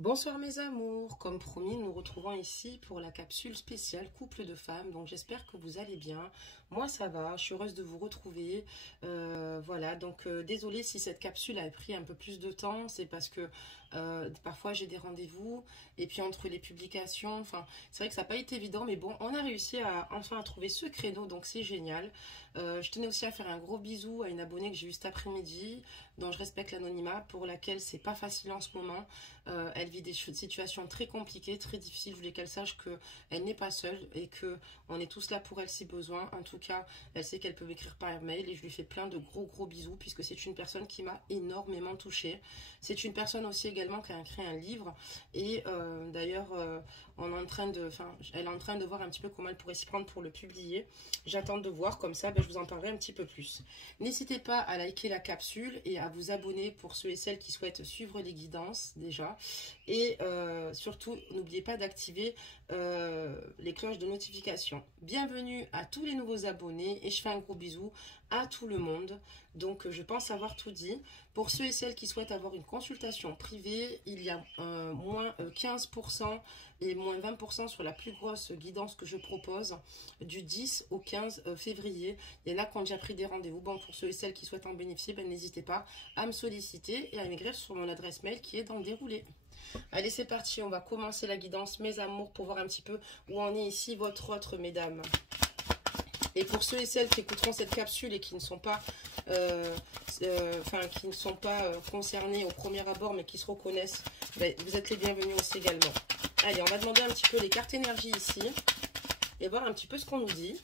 Bonsoir mes amours, comme promis, nous nous retrouvons ici pour la capsule spéciale couple de femmes. Donc j'espère que vous allez bien. Moi ça va, je suis heureuse de vous retrouver. Voilà, donc désolée si cette capsule a pris un peu plus de temps, c'est parce que parfois j'ai des rendez-vous et puis entre les publications, enfin c'est vrai que ça n'a pas été évident, mais bon, on a réussi à enfin à trouver ce créneau, donc c'est génial. Je tenais aussi à faire un gros bisou à une abonnée que j'ai eu cet après-midi, dont je respecte l'anonymat, pour laquelle c'est pas facile en ce moment. Elle vit des situations très compliquées, très difficiles. Je voulais qu'elle sache qu'elle n'est pas seule et que on est tous là pour elle si besoin. En tout cas, elle sait qu'elle peut m'écrire par mail et je lui fais plein de gros bisous puisque c'est une personne qui m'a énormément touchée. C'est une personne aussi également qui a écrit un livre et d'ailleurs elle est en train de voir un petit peu comment elle pourrait s'y prendre pour le publier. J'attends de voir, comme ça je vous en parlerai un petit peu plus. N'hésitez pas à liker la capsule et à vous abonner pour ceux et celles qui souhaitent suivre les guidances déjà. Et surtout, n'oubliez pas d'activer les cloches de notification. Bienvenue à tous les nouveaux abonnés et je fais un gros bisou à tout le monde. Donc, je pense avoir tout dit. Pour ceux et celles qui souhaitent avoir une consultation privée, il y a moins 15% et moins 20% sur la plus grosse guidance que je propose du 10 au 15 février. Il y en a qui ont déjà pris des rendez-vous. Bon, pour ceux et celles qui souhaitent en bénéficier, n'hésitez pas à me solliciter et à m'écrire sur mon adresse mail qui est dans le déroulé. Allez, c'est parti, on va commencer la guidance, mes amours, pour voir un petit peu où en est ici votre autre, mesdames. Et pour ceux et celles qui écouteront cette capsule et qui ne sont pas, concernés au premier abord, mais qui se reconnaissent, vous êtes les bienvenus aussi également. Allez, on va demander un petit peu les cartes énergie ici et voir un petit peu ce qu'on nous dit.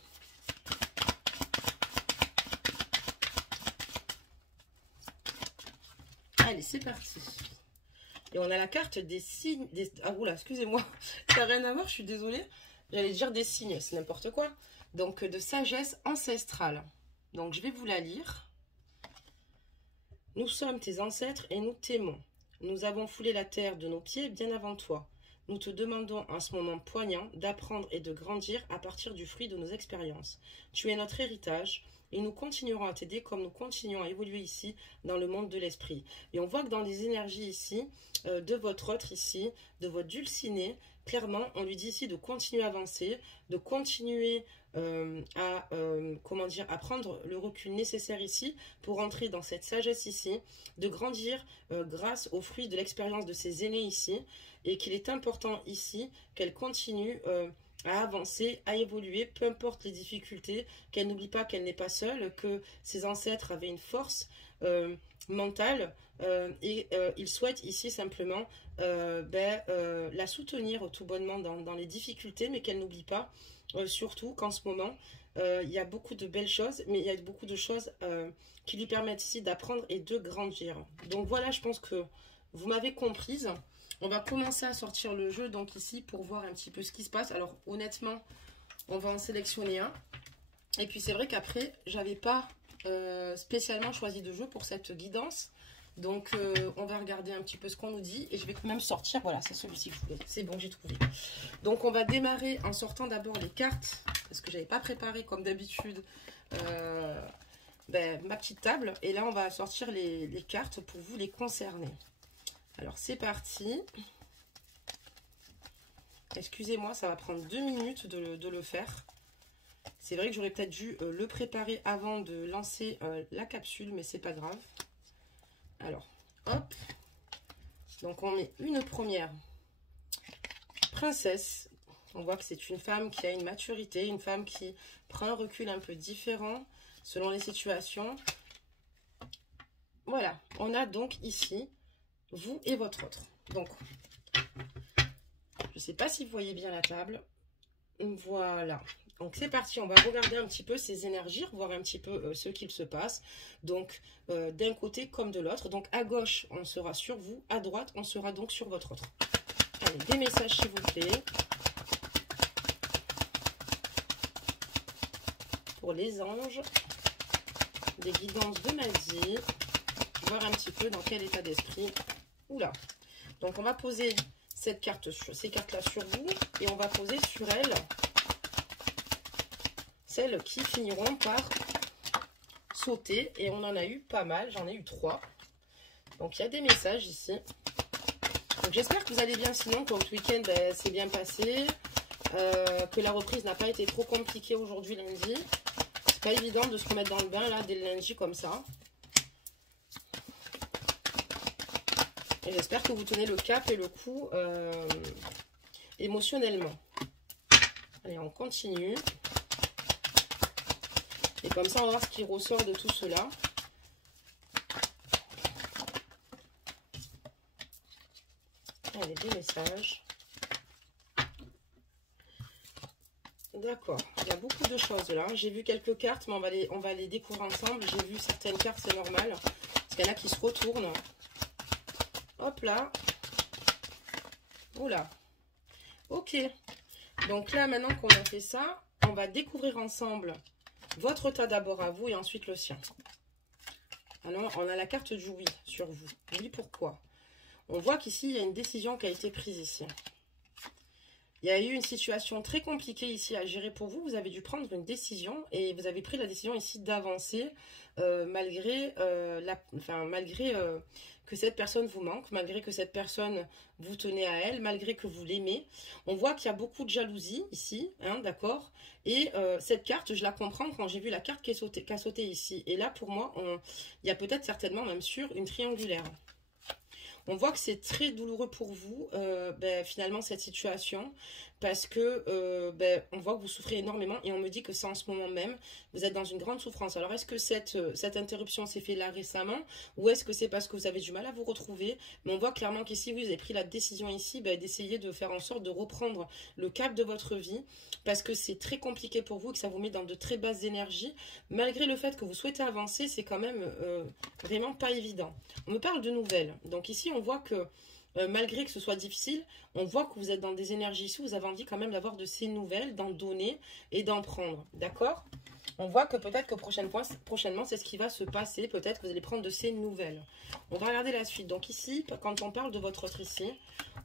Allez, c'est parti. Et on a la carte des signes. Ah oula, excusez-moi, ça n'a rien à voir, je suis désolée. J'allais dire des signes, c'est n'importe quoi. Donc, de sagesse ancestrale. Donc, je vais vous la lire. Nous sommes tes ancêtres et nous t'aimons. Nous avons foulé la terre de nos pieds bien avant toi. Nous te demandons en ce moment poignant d'apprendre et de grandir à partir du fruit de nos expériences. Tu es notre héritage. Et nous continuerons à t'aider comme nous continuons à évoluer ici dans le monde de l'esprit. Et on voit que dans les énergies ici, de votre autre ici, de votre dulciné, clairement, on lui dit ici de continuer à avancer, de continuer à prendre le recul nécessaire ici pour entrer dans cette sagesse ici, de grandir grâce aux fruits de l'expérience de ses aînés ici, et qu'il est important ici qu'elle continue à avancer, à évoluer, peu importe les difficultés, qu'elle n'oublie pas qu'elle n'est pas seule, que ses ancêtres avaient une force mentale et ils souhaitent ici simplement la soutenir tout bonnement dans les difficultés, mais qu'elle n'oublie pas surtout qu'en ce moment, il y a beaucoup de belles choses, mais il y a beaucoup de choses qui lui permettent ici d'apprendre et de grandir. Donc voilà, je pense que vous m'avez comprise. On va commencer à sortir le jeu, donc ici, pour voir un petit peu ce qui se passe. Alors, honnêtement, on va en sélectionner un. Et puis, c'est vrai qu'après, j'avais pas spécialement choisi de jeu pour cette guidance. Donc, on va regarder un petit peu ce qu'on nous dit. Et je vais même sortir. Voilà, c'est celui-ci que je voulais. C'est bon, j'ai trouvé. Donc, on va démarrer en sortant d'abord les cartes. Parce que j'avais pas préparé, comme d'habitude, ma petite table. Et là, on va sortir les cartes pour vous les concerner. Alors, c'est parti. Excusez-moi, ça va prendre 2 minutes de le faire. C'est vrai que j'aurais peut-être dû le préparer avant de lancer la capsule, mais c'est pas grave. Alors, hop. Donc, on met une première princesse. On voit que c'est une femme qui a une maturité, une femme qui prend un recul un peu différent selon les situations. Voilà, on a donc ici vous et votre autre. Donc, je ne sais pas si vous voyez bien la table. Voilà. Donc, c'est parti. On va regarder un petit peu ces énergies, voir un petit peu ce qu'il se passe. Donc, d'un côté comme de l'autre. Donc, à gauche, on sera sur vous. À droite, on sera donc sur votre autre. Allez, des messages, s'il vous plaît. Pour les anges. Des guidances de magie. Voir un petit peu dans quel état d'esprit. Oula. Donc, on va poser ces cartes-là sur vous et on va poser sur elles celles qui finiront par sauter. Et on en a eu pas mal. J'en ai eu 3. Donc, il y a des messages ici. Donc j'espère que vous allez bien, sinon que votre week-end s'est bien passé, que la reprise n'a pas été trop compliquée aujourd'hui lundi. C'est pas évident de se remettre dans le bain là dès le lundi comme ça. Et j'espère que vous tenez le cap et le coup émotionnellement. Allez, on continue. Et comme ça, on va voir ce qui ressort de tout cela. Allez, des messages. D'accord, il y a beaucoup de choses là. J'ai vu quelques cartes, mais on va les découvrir ensemble. J'ai vu certaines cartes, c'est normal. Parce qu'il y en a qui se retournent. Hop là. Oula. Ok. Donc là, maintenant qu'on a fait ça, on va découvrir ensemble votre état d'abord à vous et ensuite le sien. Alors, on a la carte du oui sur vous. Oui, pourquoi? On voit qu'ici, il y a une décision qui a été prise ici. Il y a eu une situation très compliquée ici à gérer pour vous. Vous avez dû prendre une décision et vous avez pris la décision ici d'avancer malgré que cette personne vous manque, malgré que cette personne vous tenez à elle, malgré que vous l'aimez. On voit qu'il y a beaucoup de jalousie ici, hein, d'accord? Et cette carte, je la comprends quand j'ai vu la carte qui a sauté ici. Et là, pour moi, il y a peut-être certainement même sur une triangulaire. On voit que c'est très douloureux pour vous, finalement, cette situation, parce que on voit que vous souffrez énormément et on me dit que c'est en ce moment même, vous êtes dans une grande souffrance. Alors, est-ce que cette interruption s'est faite là récemment ou est-ce que c'est parce que vous avez du mal à vous retrouver? Mais on voit clairement qu'ici, vous avez pris la décision ici d'essayer de faire en sorte de reprendre le cap de votre vie parce que c'est très compliqué pour vous et que ça vous met dans de très basses énergies. Malgré le fait que vous souhaitez avancer, c'est quand même vraiment pas évident. On me parle de nouvelles. Donc ici, on voit que malgré que ce soit difficile, on voit que vous êtes dans des énergies ici, vous avez envie quand même d'avoir de ces nouvelles, d'en donner et d'en prendre. D'accord? On voit que peut-être que prochainement, c'est ce qui va se passer. Peut-être que vous allez prendre de ces nouvelles. On va regarder la suite. Donc ici, quand on parle de votre autre ici,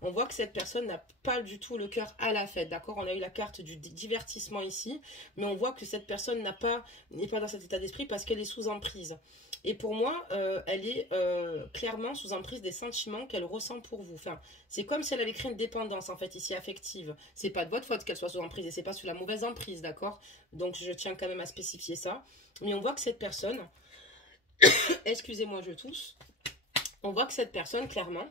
on voit que cette personne n'a pas du tout le cœur à la fête. D'accord? On a eu la carte du divertissement ici. Mais on voit que cette personne n'est pas dans cet état d'esprit parce qu'elle est sous emprise. Et pour moi, elle est clairement sous emprise des sentiments qu'elle ressent pour vous. Enfin, c'est comme si elle avait créé une dépendance, en fait, ici, affective. C'est pas de votre faute qu'elle soit sous emprise et c'est pas sous la mauvaise emprise, d'accord? Donc, je tiens quand même à spécifier ça. Mais on voit que cette personne, excusez-moi, je tousse. On voit que cette personne, clairement,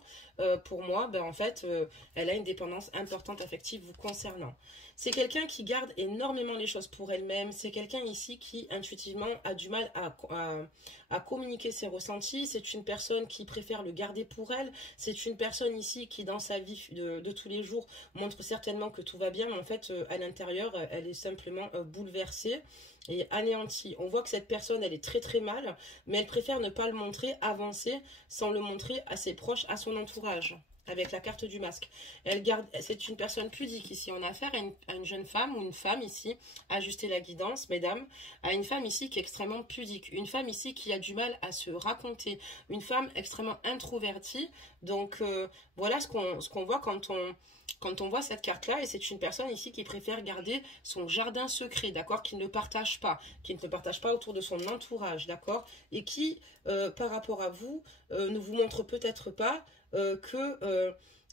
pour moi, en fait, elle a une dépendance importante affective vous concernant. C'est quelqu'un qui garde énormément les choses pour elle-même. C'est quelqu'un ici qui, intuitivement, a du mal à communiquer ses ressentis. C'est une personne qui préfère le garder pour elle. C'est une personne ici qui, dans sa vie de tous les jours, montre certainement que tout va bien. Mais en fait, à l'intérieur, elle est simplement bouleversée et anéantie. On voit que cette personne, elle est très très mal, mais elle préfère ne pas le montrer, avancer sans le montrer à ses proches, à son entourage, avec la carte du masque. C'est une personne pudique ici. On a affaire à une jeune femme ou une femme ici, ajustez la guidance, mesdames, à une femme ici qui est extrêmement pudique, une femme ici qui a du mal à se raconter, une femme extrêmement introvertie. Donc voilà ce qu'on voit quand on voit cette carte-là, et c'est une personne ici qui préfère garder son jardin secret, d'accord, qui ne partage pas, autour de son entourage, d'accord, et qui, par rapport à vous, ne vous montre peut-être pas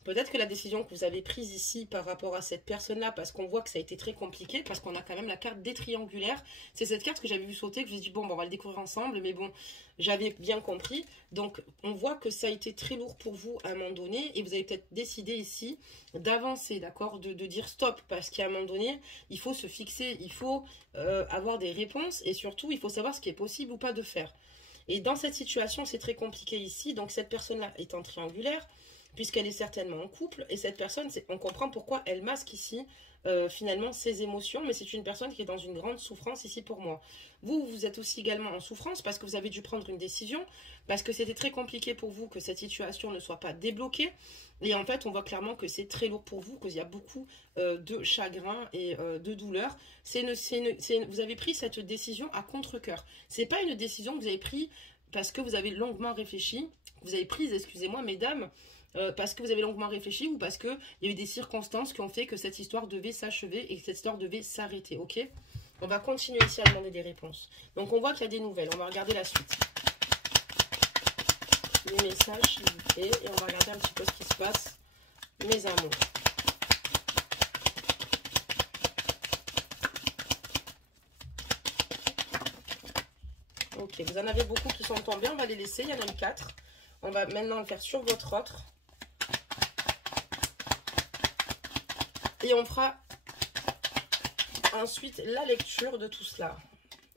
peut-être que la décision que vous avez prise ici par rapport à cette personne-là, parce qu'on voit que ça a été très compliqué, parce qu'on a quand même la carte des triangulaires, c'est cette carte que j'avais vu sauter, que je me suis dit, bon, on va le découvrir ensemble, mais bon, j'avais bien compris. Donc, on voit que ça a été très lourd pour vous à un moment donné, et vous avez peut-être décidé ici d'avancer, d'accord, de dire stop, parce qu'à un moment donné, il faut se fixer, il faut avoir des réponses, et surtout, il faut savoir ce qui est possible ou pas de faire. Et dans cette situation, c'est très compliqué ici, donc cette personne-là est en triangulaire, puisqu'elle est certainement en couple, et cette personne, on comprend pourquoi elle masque ici, finalement, ses émotions, mais c'est une personne qui est dans une grande souffrance ici pour moi. Vous êtes aussi également en souffrance, parce que vous avez dû prendre une décision, parce que c'était très compliqué pour vous que cette situation ne soit pas débloquée, et en fait, on voit clairement que c'est très lourd pour vous, qu'il y a beaucoup de chagrin et de douleur. Vous avez pris cette décision à contre-cœur. C'est pas une décision que vous avez prise parce que vous avez longuement réfléchi, excusez-moi, mesdames, parce que vous avez longuement réfléchi ou parce qu'il y a eu des circonstances qui ont fait que cette histoire devait s'achever et que cette histoire devait s'arrêter, ok? On va continuer ici à demander des réponses. Donc on voit qu'il y a des nouvelles, on va regarder la suite. Les messages, s'il vous plaît, et on va regarder un petit peu ce qui se passe mes amours. Ok, vous en avez beaucoup qui sont tombés, on va les laisser, il y en a eu 4. On va maintenant le faire sur votre autre. Et on fera ensuite la lecture de tout cela.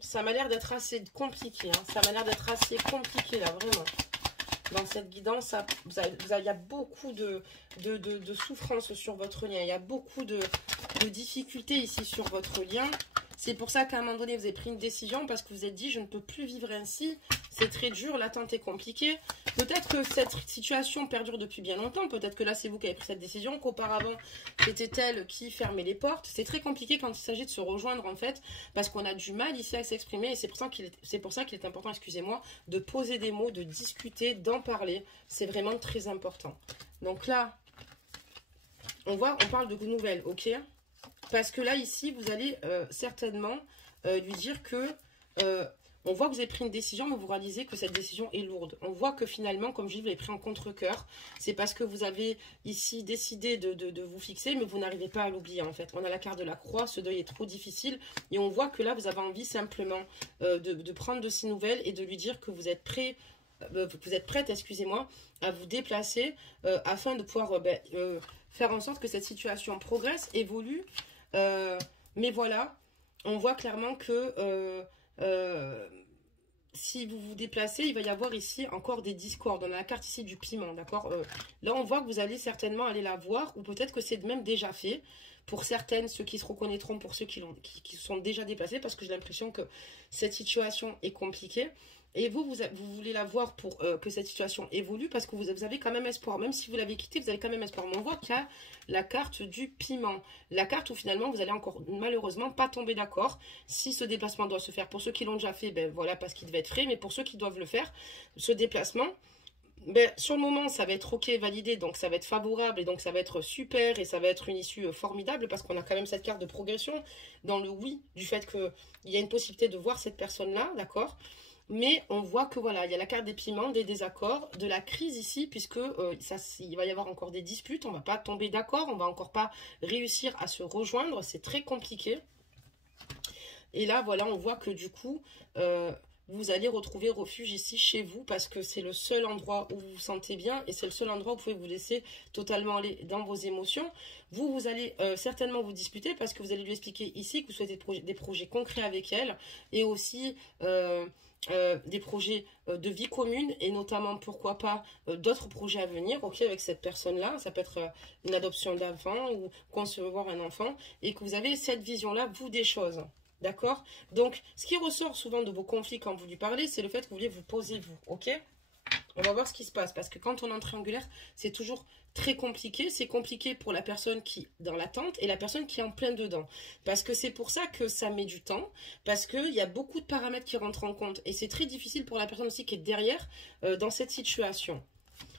Ça m'a l'air d'être assez compliqué, hein. Ça m'a l'air d'être assez compliqué là, vraiment. Dans cette guidance, il y a beaucoup de souffrance sur votre lien. Il y a beaucoup de difficultés ici sur votre lien. C'est pour ça qu'à un moment donné, vous avez pris une décision parce que vous vous êtes dit, je ne peux plus vivre ainsi. C'est très dur, l'attente est compliquée. Peut-être que cette situation perdure depuis bien longtemps. Peut-être que là, c'est vous qui avez pris cette décision, qu'auparavant, c'était elle qui fermait les portes. C'est très compliqué quand il s'agit de se rejoindre, en fait, parce qu'on a du mal ici à s'exprimer. Et c'est pour ça qu'il est important, excusez-moi, de poser des mots, de discuter, d'en parler. C'est vraiment très important. Donc là, on parle de nouvelles, ok ? Parce que là, ici, vous allez certainement lui dire que... on voit que vous avez pris une décision, mais vous réalisez que cette décision est lourde. On voit que finalement, comme je dis, vous l'avez pris en contre-cœur. C'est parce que vous avez ici décidé de vous fixer, mais vous n'arrivez pas à l'oublier en fait. On a la carte de la croix, ce deuil est trop difficile. Et on voit que là, vous avez envie simplement de prendre de ces nouvelles et de lui dire que vous êtes prêt, excusez-moi, à vous déplacer afin de pouvoir faire en sorte que cette situation progresse, évolue. Mais voilà, on voit clairement que... si vous vous déplacez, il va y avoir ici encore des discordes. On a la carte ici du piment, d'accord. Là, on voit que vous allez certainement aller la voir, ou peut-être que c'est même déjà fait. Pour certaines, ceux qui se reconnaîtront, pour ceux qui sont déjà déplacés, parce que j'ai l'impression que cette situation est compliquée. Et vous voulez la voir pour que cette situation évolue, parce que vous avez quand même espoir. Même si vous l'avez quitté, vous avez quand même espoir. Mais on voit qu'il y a la carte du piment. La carte où finalement, vous allez encore malheureusement pas tomber d'accord si ce déplacement doit se faire. Pour ceux qui l'ont déjà fait, ben voilà, parce qu'il devait être frais. Mais pour ceux qui doivent le faire, ce déplacement, ben, sur le moment, ça va être ok, validé. Donc, ça va être favorable et donc ça va être super et ça va être une issue formidable parce qu'on a quand même cette carte de progression dans le oui, du fait qu'il y a une possibilité de voir cette personne-là, d'accord ? Mais on voit que voilà, il y a la carte des piments, des désaccords, de la crise ici, puisque il va y avoir encore des disputes, on ne va pas tomber d'accord, on ne va encore pas réussir à se rejoindre, c'est très compliqué. Et là, voilà, on voit que du coup, vous allez retrouver refuge ici chez vous, parce que c'est le seul endroit où vous vous sentez bien, et c'est le seul endroit où vous pouvez vous laisser totalement aller dans vos émotions. Vous allez certainement vous disputer, parce que vous allez lui expliquer ici que vous souhaitez des projets concrets avec elle, et aussi... des projets de vie commune et notamment pourquoi pas d'autres projets à venir, ok, avec cette personne-là. Ça peut être une adoption d'enfant ou concevoir un enfant et que vous avez cette vision-là, vous, des choses. D'accord? Donc, ce qui ressort souvent de vos conflits quand vous lui parlez, c'est le fait que vous voulez vous poser, vous, ok? On va voir ce qui se passe, parce que quand on est en triangulaire, c'est toujours très compliqué. C'est compliqué pour la personne qui est dans l'attente et la personne qui est en plein dedans. Parce que c'est pour ça que ça met du temps, parce qu'il y a beaucoup de paramètres qui rentrent en compte. Et c'est très difficile pour la personne aussi qui est derrière dans cette situation.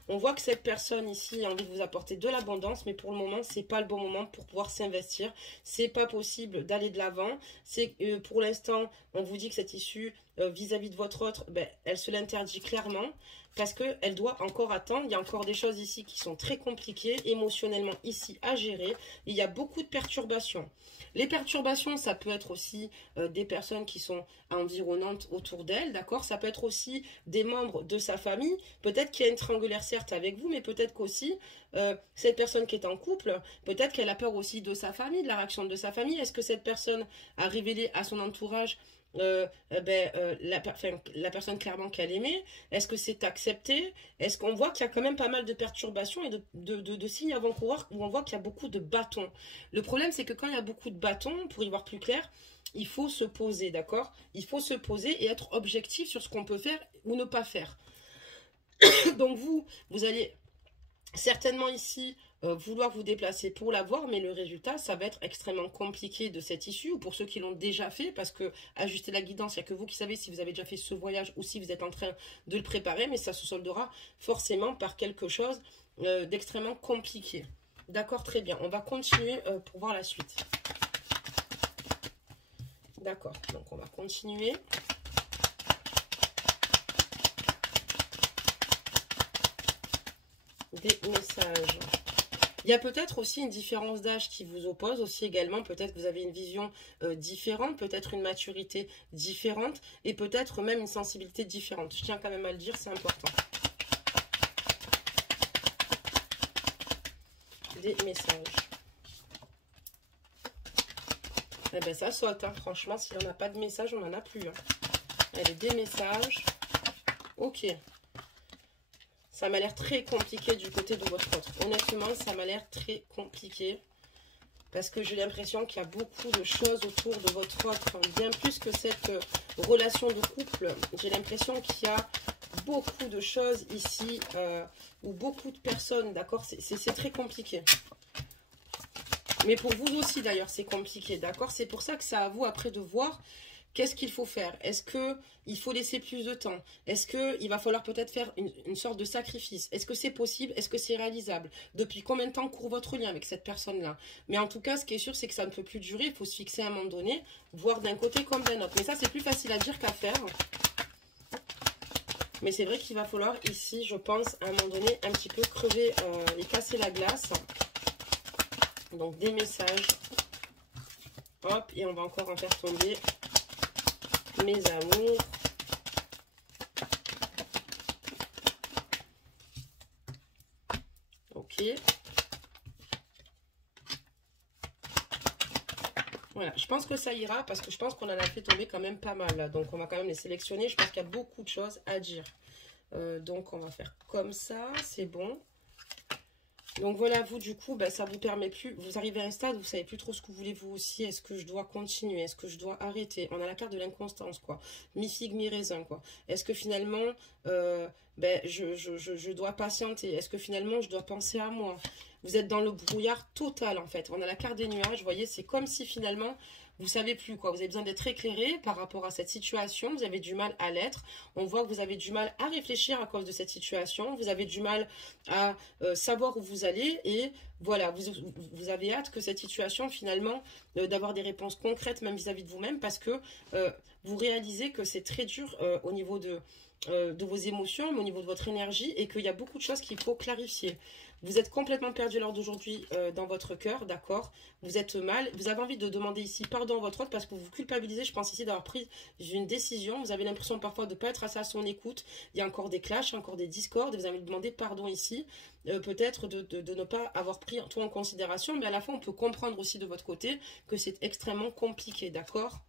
On voit que cette personne ici a envie de vous apporter de l'abondance, mais pour le moment, c'est pas le bon moment pour pouvoir s'investir. C'est pas possible d'aller de l'avant. C'est pour l'instant, on vous dit que cette issue vis-à-vis de votre autre, ben, elle se l'interdit clairement parce qu'elle doit encore attendre. Il y a encore des choses ici qui sont très compliquées émotionnellement ici à gérer. Il y a beaucoup de perturbations. Les perturbations, ça peut être aussi des personnes qui sont environnantes autour d'elle, d'accord? Ça peut être aussi des membres de sa famille. Peut-être qu'il y a une triangulaire certes avec vous, mais peut-être qu'aussi cette personne qui est en couple, peut-être qu'elle a peur aussi de sa famille, de la réaction de sa famille. Est-ce que cette personne a révélé à son entourage la personne clairement qu'elle aimait? Est-ce que c'est accepté? Est-ce qu'on voit qu'il y a quand même pas mal de perturbations et de signes avant-coureurs où on voit qu'il y a beaucoup de bâtons? Le problème, c'est que quand il y a beaucoup de bâtons, pour y voir plus clair, il faut se poser, d'accord? Il faut se poser et être objectif sur ce qu'on peut faire ou ne pas faire. Donc vous allez certainement ici vouloir vous déplacer pour l'avoir, mais le résultat, ça va être extrêmement compliqué de cette issue, ou pour ceux qui l'ont déjà fait, parce que ajuster la guidance, il n'y a que vous qui savez si vous avez déjà fait ce voyage ou si vous êtes en train de le préparer, mais ça se soldera forcément par quelque chose d'extrêmement compliqué. D'accord, très bien. On va continuer pour voir la suite. D'accord, donc on va continuer. Des messages. Il y a peut-être aussi une différence d'âge qui vous oppose aussi également. Peut-être que vous avez une vision différente, peut-être une maturité différente et peut-être même une sensibilité différente. Je tiens quand même à le dire, c'est important. Des messages. Eh bien, ça saute, hein. Franchement, s'il n'y en a pas de message, on n'en a plus. Hein. Allez, des messages. Ok. Ça m'a l'air très compliqué du côté de votre autre. Honnêtement, ça m'a l'air très compliqué. Parce que j'ai l'impression qu'il y a beaucoup de choses autour de votre autre. Bien plus que cette relation de couple. J'ai l'impression qu'il y a beaucoup de choses ici. Ou beaucoup de personnes, d'accord? C'est très compliqué. Mais pour vous aussi, d'ailleurs, c'est compliqué, d'accord? C'est pour ça que c'est à vous, après, de voir qu'est-ce qu'il faut faire. Est-ce qu'il faut laisser plus de temps? Est-ce qu'il va falloir peut-être faire une sorte de sacrifice? Est-ce que c'est possible? Est-ce que c'est réalisable? Depuis combien de temps court votre lien avec cette personne-là? Mais en tout cas, ce qui est sûr, c'est que ça ne peut plus durer. Il faut se fixer à un moment donné, voir d'un côté comme d'un autre. Mais ça, c'est plus facile à dire qu'à faire. Mais c'est vrai qu'il va falloir ici, je pense, à un moment donné, un petit peu crever et casser la glace. Donc des messages, hop, et on va encore en faire tomber mes amours. Ok. Voilà, je pense que ça ira parce que je pense qu'on en a fait tomber quand même pas mal là. Donc on va quand même les sélectionner, je pense qu'il y a beaucoup de choses à dire. Donc on va faire comme ça, c'est bon. Donc voilà, vous du coup, ben, ça vous permet plus, vous arrivez à un stade où vous savez plus trop ce que vous voulez vous aussi. Est-ce que je dois continuer? Est-ce que je dois arrêter? On a la carte de l'inconstance, quoi. Mi-figue, mi-raisin, quoi. Est-ce que finalement, ben, je dois patienter? Est-ce que finalement, je dois penser à moi? Vous êtes dans le brouillard total, en fait. On a la carte des nuages, vous voyez, c'est comme si finalement, vous savez plus, quoi. Vous avez besoin d'être éclairé par rapport à cette situation. Vous avez du mal à l'être. On voit que vous avez du mal à réfléchir à cause de cette situation. Vous avez du mal à savoir où vous allez. Et voilà, vous avez hâte que cette situation, finalement, d'avoir des réponses concrètes, même vis-à-vis de vous-même, parce que vous réalisez que c'est très dur au niveau de vos émotions, mais au niveau de votre énergie, et qu'il y a beaucoup de choses qu'il faut clarifier. Vous êtes complètement perdu lors d'aujourd'hui dans votre cœur, d'accord? Vous êtes mal. Vous avez envie de demander ici pardon à votre autre parce que vous vous culpabilisez, je pense ici, d'avoir pris une décision. Vous avez l'impression parfois de ne pas être assez à son écoute. Il y a encore des clashs, encore des discordes. Et vous avez envie de demander pardon ici. Peut-être de ne pas avoir pris tout en considération. Mais à la fois, on peut comprendre aussi de votre côté que c'est extrêmement compliqué, d'accord?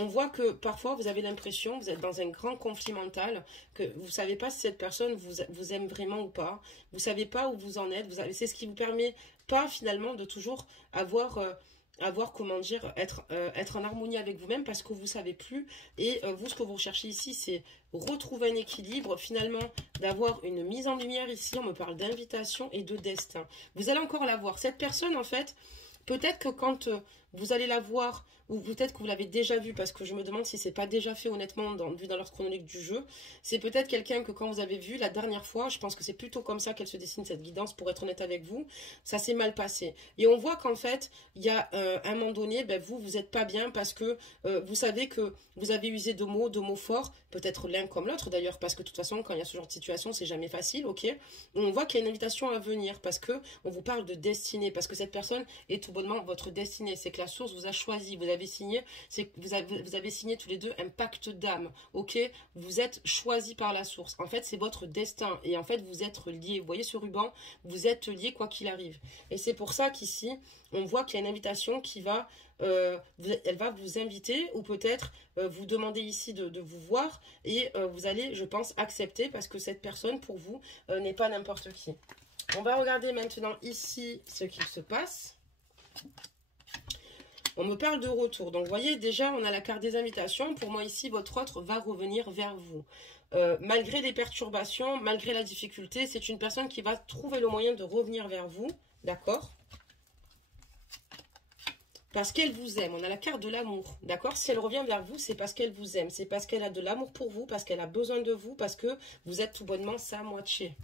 On voit que parfois vous avez l'impression, vous êtes dans un grand conflit mental, que vous ne savez pas si cette personne vous aime vraiment ou pas, vous ne savez pas où vous en êtes, c'est ce qui vous permet pas finalement de toujours avoir comment dire, être en harmonie avec vous-même parce que vous ne savez plus. Et vous, ce que vous recherchez ici, c'est retrouver un équilibre, finalement, d'avoir une mise en lumière ici. On me parle d'invitation et de destin. Vous allez encore la voir. Cette personne, en fait, peut-être que quand vous allez la voir, ou peut-être que vous l'avez déjà vue, parce que je me demande si c'est pas déjà fait honnêtement, vu dans l'ordre chronologique du jeu, c'est peut-être quelqu'un que quand vous avez vu la dernière fois, je pense que c'est plutôt comme ça qu'elle se dessine cette guidance, pour être honnête avec vous, ça s'est mal passé. Et on voit qu'en fait, il y a un moment donné, ben, vous n'êtes pas bien parce que vous savez que vous avez usé de mots forts, peut-être l'un comme l'autre d'ailleurs, parce que de toute façon, quand il y a ce genre de situation, c'est jamais facile, ok? Et on voit qu'il y a une invitation à venir, parce que on vous parle de destinée, parce que cette personne est tout bonnement votre destinée, c'est que la source vous a choisi, vous avez signé, c'est que vous avez signé tous les deux un pacte d'âme, ok? Vous êtes choisi par la source, en fait c'est votre destin, et en fait vous êtes liés, vous voyez ce ruban, vous êtes liés quoi qu'il arrive, et c'est pour ça qu'ici, on voit qu'il y a une invitation qui va, elle va vous inviter, ou peut-être vous demander ici de vous voir, et vous allez, je pense, accepter, parce que cette personne, pour vous, n'est pas n'importe qui. On va regarder maintenant ici ce qu'il se passe. On me parle de retour. Donc, vous voyez, déjà, on a la carte des invitations. Pour moi, ici, votre autre va revenir vers vous. Malgré les perturbations, malgré la difficulté, c'est une personne qui va trouver le moyen de revenir vers vous. D'accord? Parce qu'elle vous aime. On a la carte de l'amour. D'accord? Si elle revient vers vous, c'est parce qu'elle vous aime. C'est parce qu'elle a de l'amour pour vous, parce qu'elle a besoin de vous, parce que vous êtes tout bonnement sa moitié.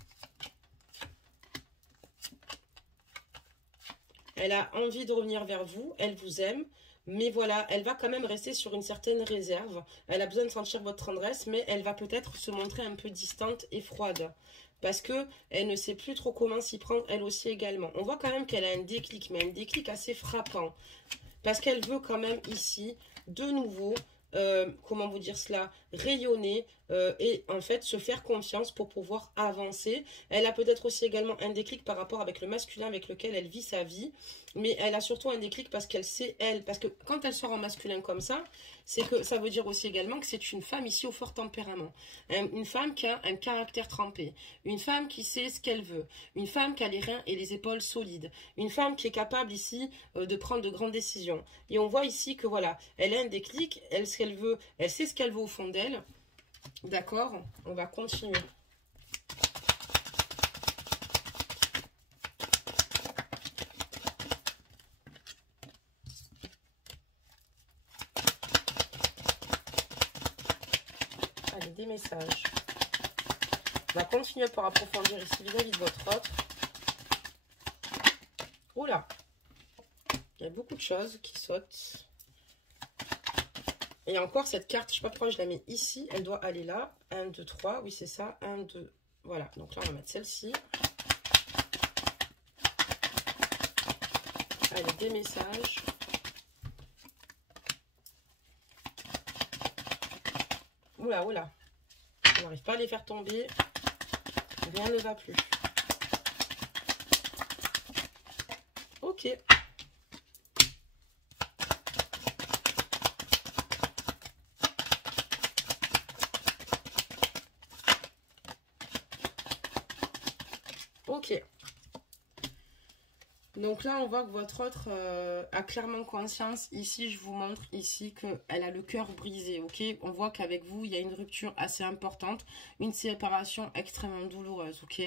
Elle a envie de revenir vers vous, elle vous aime. Mais voilà, elle va quand même rester sur une certaine réserve. Elle a besoin de sentir votre tendresse, mais elle va peut-être se montrer un peu distante et froide. Parce que elle ne sait plus trop comment s'y prendre, elle aussi également. On voit quand même qu'elle a un déclic, mais un déclic assez frappant. Parce qu'elle veut quand même ici, de nouveau, comment vous dire cela, rayonner et en fait se faire confiance pour pouvoir avancer. Elle a peut-être aussi également un déclic par rapport avec le masculin avec lequel elle vit sa vie, mais elle a surtout un déclic parce qu'elle sait elle, parce que quand elle sort en masculin comme ça, c'est que ça veut dire aussi également que c'est une femme ici au fort tempérament, une femme qui a un caractère trempé, une femme qui sait ce qu'elle veut, une femme qui a les reins et les épaules solides, une femme qui est capable ici de prendre de grandes décisions. Et on voit ici que voilà, elle a un déclic, elle sait ce qu'elle veut, elle sait ce qu'elle veut au fond d'elle. D'accord, on va continuer. Allez, des messages. On va continuer pour approfondir ici vis-à-vis de votre autre. Oula, il y a beaucoup de choses qui sautent. Et encore cette carte, je ne sais pas pourquoi je la mets ici, elle doit aller là. 1, 2, 3, oui c'est ça, 1, 2, voilà. Donc là on va mettre celle-ci. Allez, des messages. Oula, oula. On n'arrive pas à les faire tomber. Rien ne va plus. Ok. Ok. Donc là, on voit que votre autre a clairement conscience. Ici, je vous montre ici qu'elle a le cœur brisé, ok? On voit qu'avec vous, il y a une rupture assez importante, une séparation extrêmement douloureuse, ok?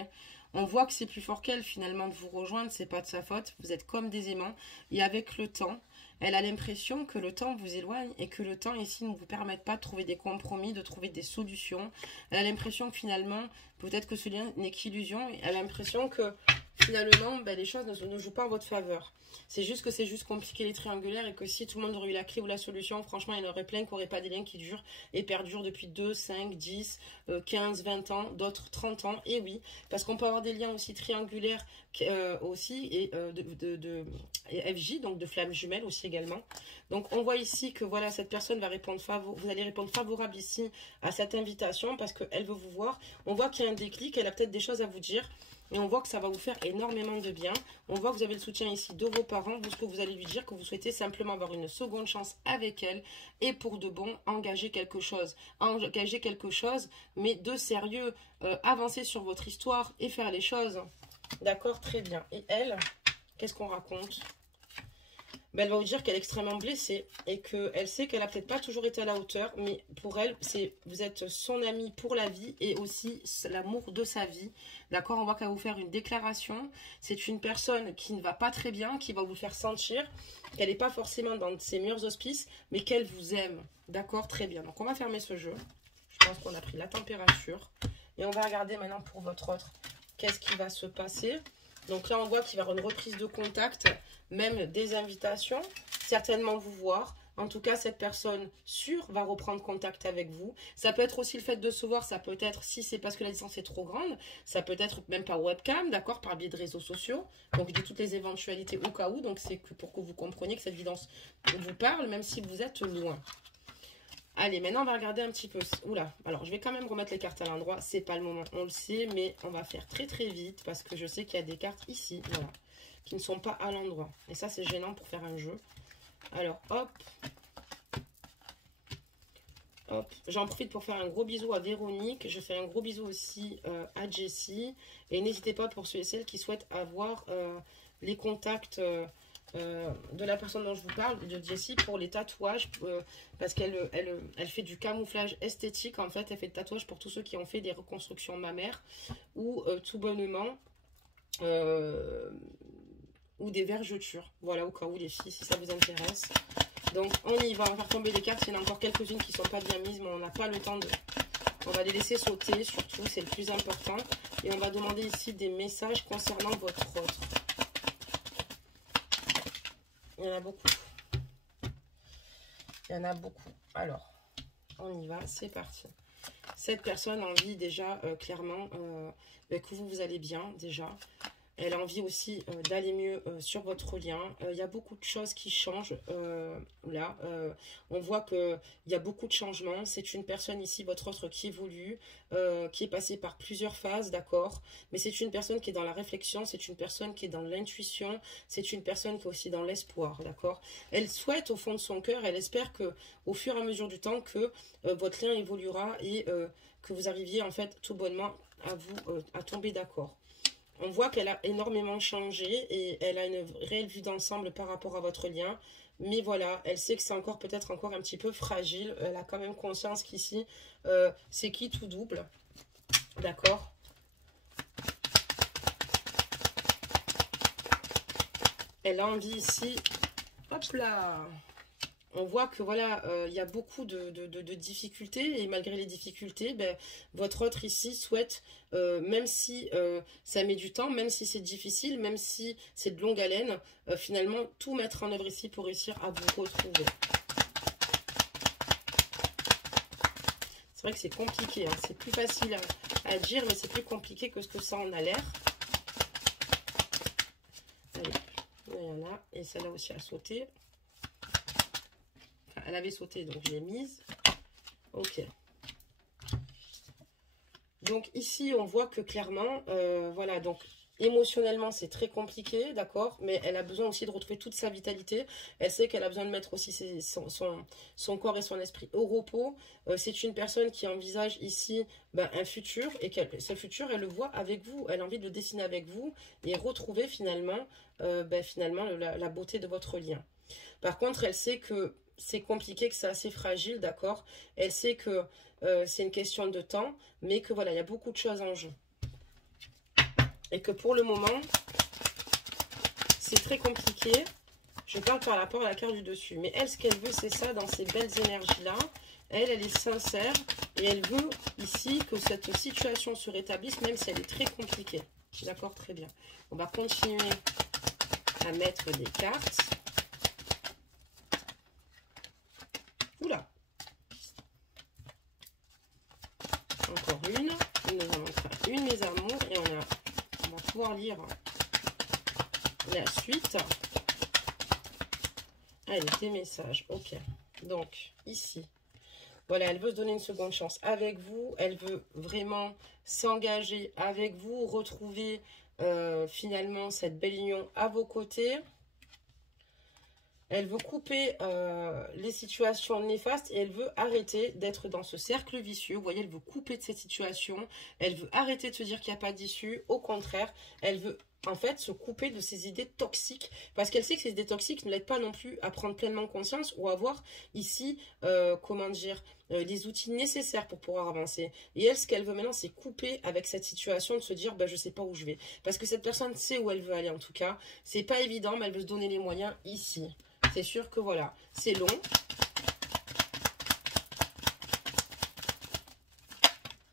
On voit que c'est plus fort qu'elle, finalement, de vous rejoindre, c'est pas de sa faute. Vous êtes comme des aimants. Et avec le temps, elle a l'impression que le temps vous éloigne et que le temps ici ne vous permette pas de trouver des compromis, de trouver des solutions. Elle a l'impression que finalement, peut-être que ce lien n'est qu'illusion. Elle a l'impression que finalement, ben, les choses ne jouent pas en votre faveur. C'est juste que c'est juste compliqué les triangulaires et que si tout le monde aurait eu la clé ou la solution, franchement, il y en aurait plein qui n'auraient pas des liens qui durent et perdurent depuis 2, 5, 10, 15, 20 ans, d'autres 30 ans. Et oui, parce qu'on peut avoir des liens aussi triangulaires aussi et et FJ, donc de flammes jumelles aussi également. Donc on voit ici que voilà, cette personne va répondre vous allez répondre favorable ici à cette invitation parce qu'elle veut vous voir. On voit qu'il y a un déclic, elle a peut-être des choses à vous dire. Et on voit que ça va vous faire énormément de bien. On voit que vous avez le soutien ici de vos parents. Vous, ce que vous allez lui dire, que vous souhaitez simplement avoir une seconde chance avec elle. Et pour de bon, engager quelque chose. Engager quelque chose, mais de sérieux. Avancer sur votre histoire et faire les choses. D'accord, très bien. Et elle, qu'est-ce qu'on raconte ? Ben, elle va vous dire qu'elle est extrêmement blessée et qu'elle sait qu'elle n'a peut-être pas toujours été à la hauteur, mais pour elle, vous êtes son amie pour la vie et aussi l'amour de sa vie. D'accord, on voit qu'elle va vous faire une déclaration. C'est une personne qui ne va pas très bien, qui va vous faire sentir qu'elle n'est pas forcément dans ses meilleurs auspices, mais qu'elle vous aime. D'accord, très bien. Donc on va fermer ce jeu. Je pense qu'on a pris la température. Et on va regarder maintenant pour votre autre. Qu'est-ce qui va se passer ? Donc là, on voit qu'il va y avoir une reprise de contact, même des invitations, certainement vous voir. En tout cas, cette personne sûre va reprendre contact avec vous. Ça peut être aussi le fait de se voir, ça peut être, si c'est parce que la distance est trop grande, ça peut être même par webcam, d'accord, par biais de réseaux sociaux. Donc, je dis toutes les éventualités au cas où. Donc, c'est pour que vous compreniez que cette vidéo vous parle, même si vous êtes loin. Allez, maintenant, on va regarder un petit peu. Oula, alors, je vais quand même remettre les cartes à l'endroit. C'est pas le moment, on le sait, mais on va faire très, très vite parce que je sais qu'il y a des cartes ici, voilà, qui ne sont pas à l'endroit. Et ça, c'est gênant pour faire un jeu. Alors, hop. Hop. J'en profite pour faire un gros bisou à Véronique. Je fais un gros bisou aussi à Jessie. Et n'hésitez pas pour ceux et celles qui souhaitent avoir les contacts... de la personne dont je vous parle, de Jessie, pour les tatouages, parce qu'elle elle fait du camouflage esthétique, en fait, elle fait des tatouages pour tous ceux qui ont fait des reconstructions mammaires, ou tout bonnement, ou des vergetures, voilà, au cas où les filles, si ça vous intéresse. Donc on y va, on va faire tomber les cartes, il y en a encore quelques-unes qui ne sont pas bien mises, mais on n'a pas le temps de... On va les laisser sauter, surtout, c'est le plus important, et on va demander ici des messages concernant votre autre. Il y en a beaucoup. Il y en a beaucoup. Alors, on y va, c'est parti. Cette personne a envie déjà, clairement, que vous allez bien, déjà. Elle a envie aussi d'aller mieux sur votre lien. Il y a beaucoup de choses qui changent là. On voit qu'il y a beaucoup de changements. C'est une personne ici, votre autre, qui évolue, qui est passée par plusieurs phases, d'accord. Mais c'est une personne qui est dans la réflexion, c'est une personne qui est dans l'intuition, c'est une personne qui est aussi dans l'espoir, d'accord. Elle souhaite au fond de son cœur, elle espère que au fur et à mesure du temps, que votre lien évoluera et que vous arriviez en fait tout bonnement à vous à tomber d'accord. On voit qu'elle a énormément changé et elle a une réelle vue d'ensemble par rapport à votre lien. Mais voilà, elle sait que c'est encore peut-être encore un petit peu fragile. Elle a quand même conscience qu'ici, c'est qui tout double. D'accord? Elle a envie ici, hop là, on voit que voilà, il y a beaucoup de difficultés et malgré les difficultés, ben, votre autre ici souhaite, même si ça met du temps, même si c'est difficile, même si c'est de longue haleine, finalement tout mettre en œuvre ici pour réussir à vous retrouver. C'est vrai que c'est compliqué, hein. C'est plus facile à dire, mais c'est plus compliqué que ce que ça en a l'air. Allez, il y en a, et celle-là aussi a sauté. Elle avait sauté, donc je l'ai mise. Ok. Donc ici, on voit que clairement, voilà, donc émotionnellement, c'est très compliqué, d'accord. Mais elle a besoin aussi de retrouver toute sa vitalité. Elle sait qu'elle a besoin de mettre aussi son corps et son esprit au repos. C'est une personne qui envisage ici un futur. Et ce futur, elle le voit avec vous. Elle a envie de le dessiner avec vous et retrouver finalement, la beauté de votre lien. Par contre, elle sait que c'est compliqué, que c'est assez fragile, d'accord. Elle sait que c'est une question de temps, mais que voilà, il y a beaucoup de choses en jeu. Et que pour le moment, c'est très compliqué. Je parle par rapport à la carte du dessus. Mais elle, ce qu'elle veut, c'est ça, dans ces belles énergies-là. Elle est sincère et elle veut ici que cette situation se rétablisse, même si elle est très compliquée. D'accord, très bien. On va continuer à mettre des cartes. Oula. Encore une. Nous en manquera une, mes amours. Et on va pouvoir lire la suite. Allez, des messages. Ok. Donc, ici. Voilà, elle veut se donner une seconde chance avec vous. Elle veut vraiment s'engager avec vous. Retrouver finalement cette belle union à vos côtés. Elle veut couper les situations néfastes et elle veut arrêter d'être dans ce cercle vicieux. Vous voyez, elle veut couper de cette situation. Elle veut arrêter de se dire qu'il n'y a pas d'issue. Au contraire, elle veut en fait se couper de ces idées toxiques. Parce qu'elle sait que ces idées toxiques ne l'aident pas non plus à prendre pleinement conscience ou à avoir ici, comment dire, les outils nécessaires pour pouvoir avancer. Et elle, ce qu'elle veut maintenant, c'est couper avec cette situation, de se dire, je ne sais pas où je vais. Parce que cette personne sait où elle veut aller en tout cas. C'est pas évident, mais elle veut se donner les moyens ici. C'est sûr que voilà, c'est long.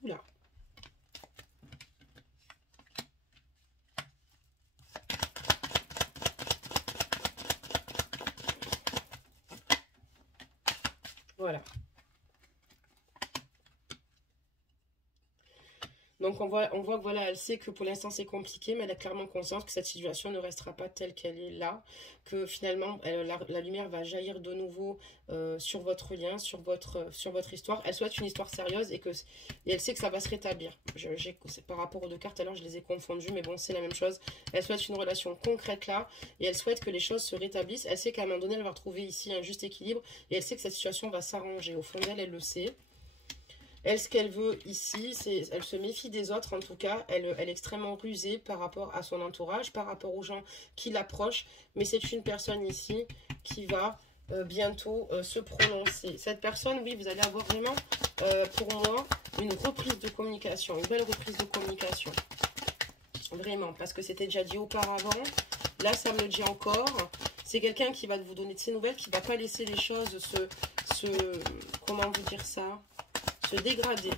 Oula. Voilà. Donc on voit que voilà, elle sait que pour l'instant c'est compliqué, mais elle a clairement conscience que cette situation ne restera pas telle qu'elle est là, que finalement la lumière va jaillir de nouveau sur votre lien, sur votre histoire. Elle souhaite une histoire sérieuse et elle sait que ça va se rétablir. Par rapport aux deux cartes, alors je les ai confondues, mais bon, c'est la même chose. Elle souhaite une relation concrète là, et elle souhaite que les choses se rétablissent. Elle sait qu'à un moment donné, elle va retrouver ici un juste équilibre, et elle sait que cette situation va s'arranger. Au fond d'elle, elle le sait. Elle, ce qu'elle veut ici, c'est elle se méfie des autres en tout cas. Elle est extrêmement rusée par rapport à son entourage, par rapport aux gens qui l'approchent. Mais c'est une personne ici qui va bientôt se prononcer. Cette personne, oui, vous allez avoir vraiment, pour moi, une reprise de communication, une belle reprise de communication. Vraiment, parce que c'était déjà dit auparavant. Là, ça me le dit encore. C'est quelqu'un qui va vous donner de ses nouvelles, qui ne va pas laisser les choses comment vous dire ça, se dégrader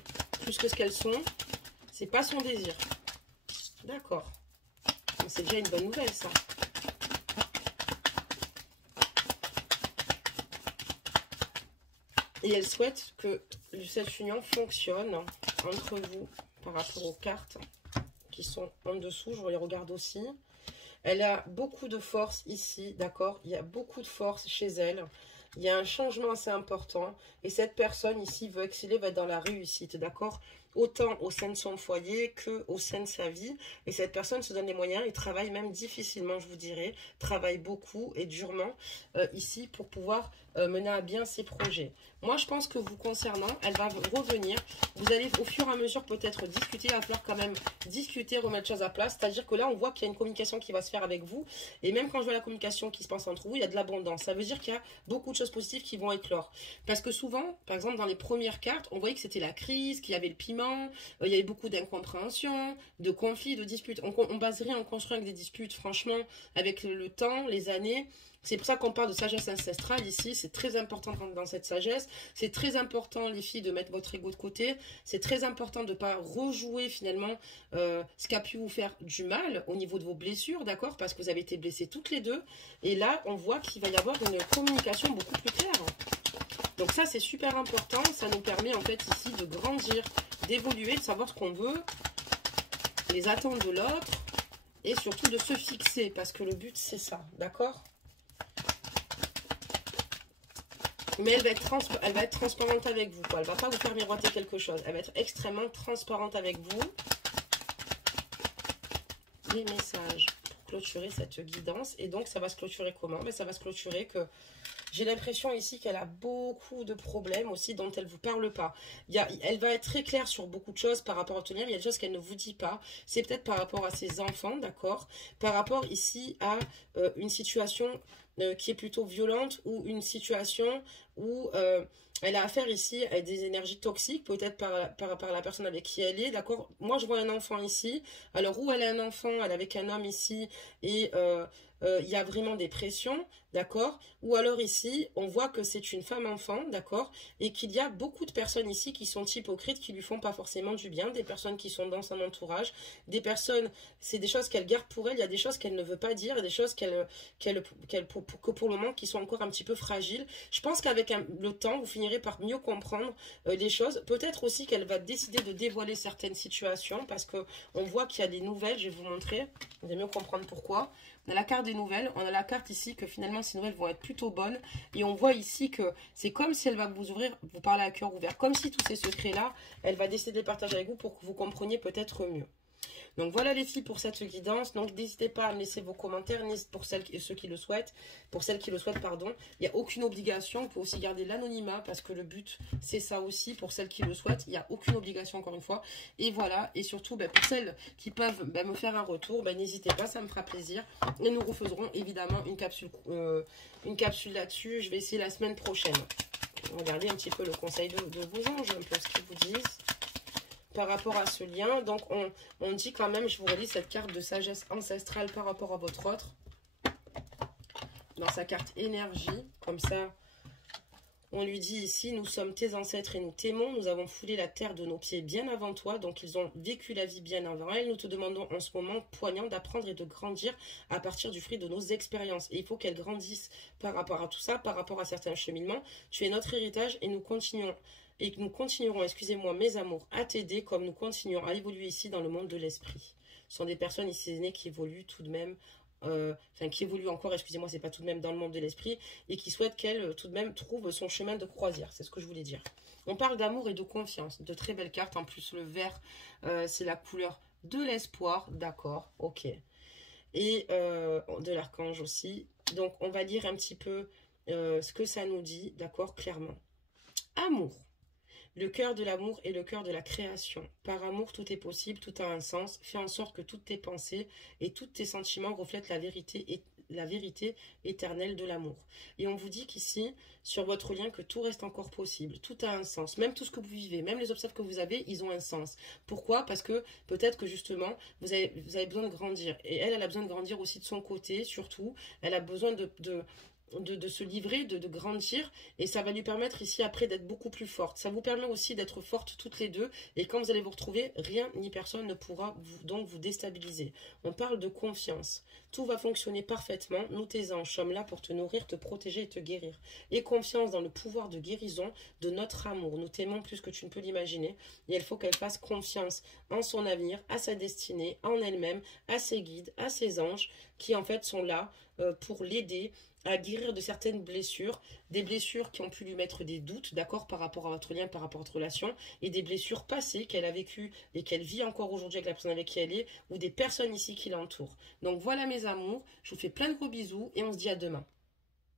plus que ce qu'elles sont. C'est pas son désir. D'accord. C'est déjà une bonne nouvelle, ça. Et elle souhaite que cette union fonctionne entre vous par rapport aux cartes qui sont en dessous. Je les regarde aussi. Elle a beaucoup de force ici, d'accord? Il y a beaucoup de force chez elle. Il y a un changement assez important. Et cette personne ici veut exceller, va être dans la réussite, d'accord? Autant au sein de son foyer qu'au sein de sa vie. Et cette personne se donne les moyens et travaille même difficilement, je vous dirais. Travaille beaucoup et durement ici pour pouvoir mener à bien ses projets. Moi, je pense que vous concernant, elle va revenir. Vous allez au fur et à mesure peut-être discuter. Il va falloir quand même discuter, remettre choses à place. C'est-à-dire que là, on voit qu'il y a une communication qui va se faire avec vous. Et même quand je vois la communication qui se passe entre vous, il y a de l'abondance. Ça veut dire qu'il y a beaucoup de choses positives qui vont éclore. Parce que souvent, par exemple, dans les premières cartes, on voyait que c'était la crise, qu'il y avait le piment, il y avait beaucoup d'incompréhension, de conflits, de disputes. On baserait en construisant avec des disputes, franchement, avec le temps, les années. C'est pour ça qu'on parle de sagesse ancestrale ici. C'est très important dans cette sagesse. C'est très important, les filles, de mettre votre ego de côté. C'est très important de ne pas rejouer finalement ce qui a pu vous faire du mal au niveau de vos blessures, d'accord? Parce que vous avez été blessées toutes les deux. Et là, on voit qu'il va y avoir une communication beaucoup plus claire. Donc ça, c'est super important. Ça nous permet en fait ici de grandir, d'évoluer, de savoir ce qu'on veut, les attentes de l'autre et surtout de se fixer. Parce que le but, c'est ça, d'accord? Mais elle va être transparente avec vous, quoi. Elle ne va pas vous faire miroiter quelque chose. Elle va être extrêmement transparente avec vous. Les messages pour clôturer cette guidance. Et donc, ça va se clôturer comment? Ben, ça va se clôturer que j'ai l'impression ici qu'elle a beaucoup de problèmes aussi dont elle ne vous parle pas. Elle va être très claire sur beaucoup de choses par rapport à Tonia, mais il y a des choses qu'elle ne vous dit pas. C'est peut-être par rapport à ses enfants, d'accord? Par rapport ici à une situation qui est plutôt violente ou une situation où elle a affaire ici à des énergies toxiques, peut-être par la personne avec qui elle est, d'accord? Moi, je vois un enfant ici. Alors, où elle a un enfant, elle est avec un homme ici, et il y a vraiment des pressions, d'accord? Ou alors ici, on voit que c'est une femme-enfant, d'accord? Et qu'il y a beaucoup de personnes ici qui sont hypocrites, qui lui font pas forcément du bien, des personnes qui sont dans son entourage, des personnes, c'est des choses qu'elle garde pour elle, il y a des choses qu'elle ne veut pas dire, des choses que pour le moment, qui sont encore un petit peu fragiles. Je pense qu'avec le temps, vous finirez par mieux comprendre les choses. Peut-être aussi qu'elle va décider de dévoiler certaines situations, parce que on voit qu'il y a des nouvelles, je vais vous montrer, vous allez mieux comprendre pourquoi. On a la carte des nouvelles, on a la carte ici que finalement ces nouvelles vont être plutôt bonnes. Et on voit ici que c'est comme si elle va vous ouvrir, vous parler à cœur ouvert. Comme si tous ces secrets-là, elle va décider de les partager avec vous pour que vous compreniez peut-être mieux. Donc voilà les filles pour cette guidance. Donc n'hésitez pas à me laisser vos commentaires pour ceux qui le souhaitent. Pour celles qui le souhaitent, pardon. Il n'y a aucune obligation. Vous pouvez aussi garder l'anonymat parce que le but c'est ça aussi pour celles qui le souhaitent. Il n'y a aucune obligation encore une fois. Et voilà. Et surtout pour celles qui peuvent me faire un retour, n'hésitez pas, ça me fera plaisir. Et nous referons évidemment une capsule là-dessus. Je vais essayer la semaine prochaine. Regardez un petit peu le conseil de vos anges, un peu ce qu'ils vous disent par rapport à ce lien. Donc on dit quand même, je vous relis cette carte de sagesse ancestrale par rapport à votre autre. Dans sa carte énergie, comme ça, on lui dit ici, nous sommes tes ancêtres et nous t'aimons, nous avons foulé la terre de nos pieds bien avant toi, donc ils ont vécu la vie bien avant elle. Nous te demandons en ce moment poignant d'apprendre et de grandir à partir du fruit de nos expériences. Et il faut qu'elle grandisse par rapport à tout ça, par rapport à certains cheminements. Tu es notre héritage et nous continuerons, excusez-moi, mes amours, à t'aider comme nous continuons à évoluer ici dans le monde de l'esprit. Ce sont des personnes ici aînées qui évoluent tout de même, qui évoluent encore, excusez-moi, c'est pas tout de même dans le monde de l'esprit, et qui souhaitent qu'elle tout de même trouve son chemin de croisière, c'est ce que je voulais dire. On parle d'amour et de confiance, de très belles cartes, en plus le vert, c'est la couleur de l'espoir, d'accord, ok. Et de l'archange aussi. Donc on va lire un petit peu ce que ça nous dit, d'accord, clairement. Amour. Le cœur de l'amour est le cœur de la création. Par amour, tout est possible, tout a un sens. Fais en sorte que toutes tes pensées et tous tes sentiments reflètent la vérité éternelle de l'amour. Et on vous dit qu'ici, sur votre lien, que tout reste encore possible. Tout a un sens. Même tout ce que vous vivez, même les obstacles que vous avez, ils ont un sens. Pourquoi? Parce que peut-être que justement, vous avez besoin de grandir. Et elle a besoin de grandir aussi de son côté, surtout. Elle a besoin de se livrer, de grandir, et ça va lui permettre ici après d'être beaucoup plus forte. Ça vous permet aussi d'être fortes toutes les deux, et quand vous allez vous retrouver, rien ni personne ne pourra donc vous déstabiliser. On parle de confiance. Tout va fonctionner parfaitement. Nous, tes anges, sommes là pour te nourrir, te protéger et te guérir. Et confiance dans le pouvoir de guérison de notre amour. Nous t'aimons plus que tu ne peux l'imaginer, et il faut qu'elle fasse confiance en son avenir, à sa destinée, en elle-même, à ses guides, à ses anges, qui en fait sont là pour l'aider à guérir de certaines blessures, des blessures qui ont pu lui mettre des doutes, d'accord, par rapport à votre lien, par rapport à votre relation, et des blessures passées qu'elle a vécues et qu'elle vit encore aujourd'hui avec la personne avec qui elle est, ou des personnes ici qui l'entourent. Donc voilà mes amours, je vous fais plein de gros bisous et on se dit à demain.